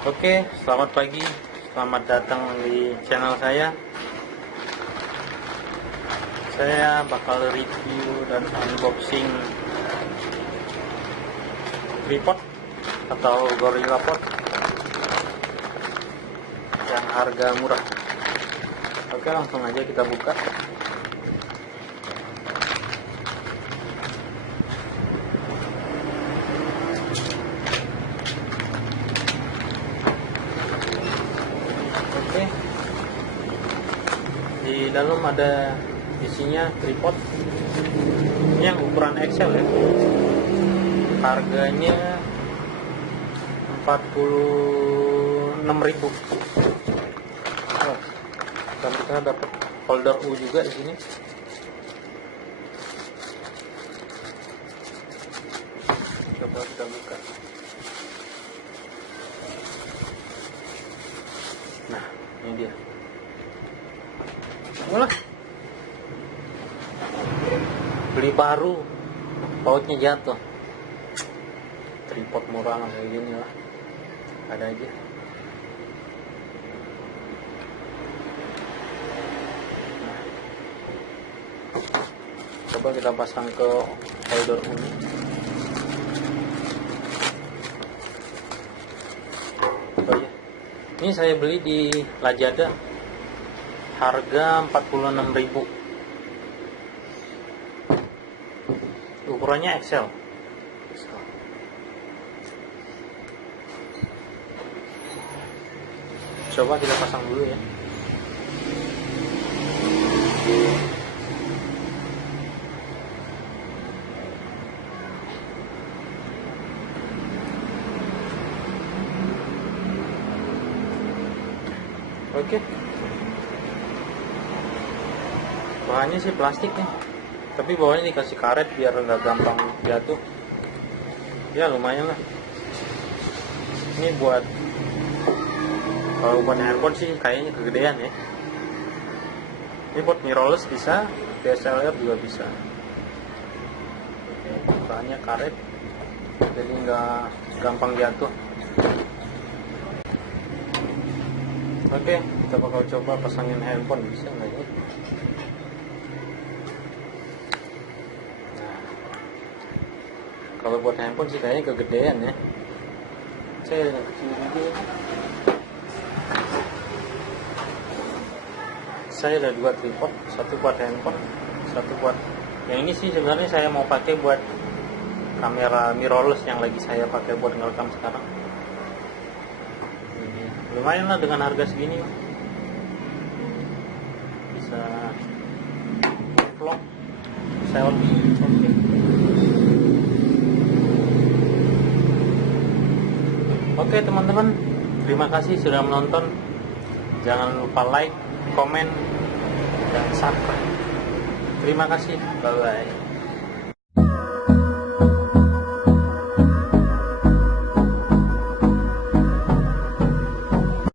Oke, selamat pagi, selamat datang di channel saya. Saya bakal review dan unboxing tripod atau Gorilla Pod yang harga murah. Oke, langsung aja kita buka. Oke, di dalam ada isinya tripod ini yang ukuran XL ya. Harganya 46.000. Oh, dan kita dapat holder U juga di sini. Coba kita buka. Nah, ini dia. Mulai. Beli baru, pautnya jatuh. Tripod murah kayak gini lah. Ada aja. Nah, coba kita pasang ke holder ini. Oh ya. Ini saya beli di Lazada. Harga 46.000. Ukurannya XL. Coba kita pasang dulu ya. Oke. Bahannya sih plastik nih, tapi bawahnya dikasih karet biar nggak gampang jatuh. Ya lumayan lah. Ini buat, kalau buat handphone sih kayaknya kegedean ya. Ini buat mirrorless bisa, DSLR juga bisa. Bahannya karet, jadi nggak gampang jatuh. Oke, kita bakal coba pasangin handphone, bisa nggak ya? Nah, kalau buat handphone sih kayaknya kegedean ya. Saya yang kecil juga. Saya ada 2 tripod, satu buat handphone, satu buat yang ini sih sebenarnya saya mau pakai buat kamera mirrorless yang lagi saya pakai buat ngerekam sekarang. Lumayan lah dengan harga segini, bisa vlog, selfie. Oke teman-teman, terima kasih sudah menonton. Jangan lupa like, komen, dan subscribe. Terima kasih, bye bye.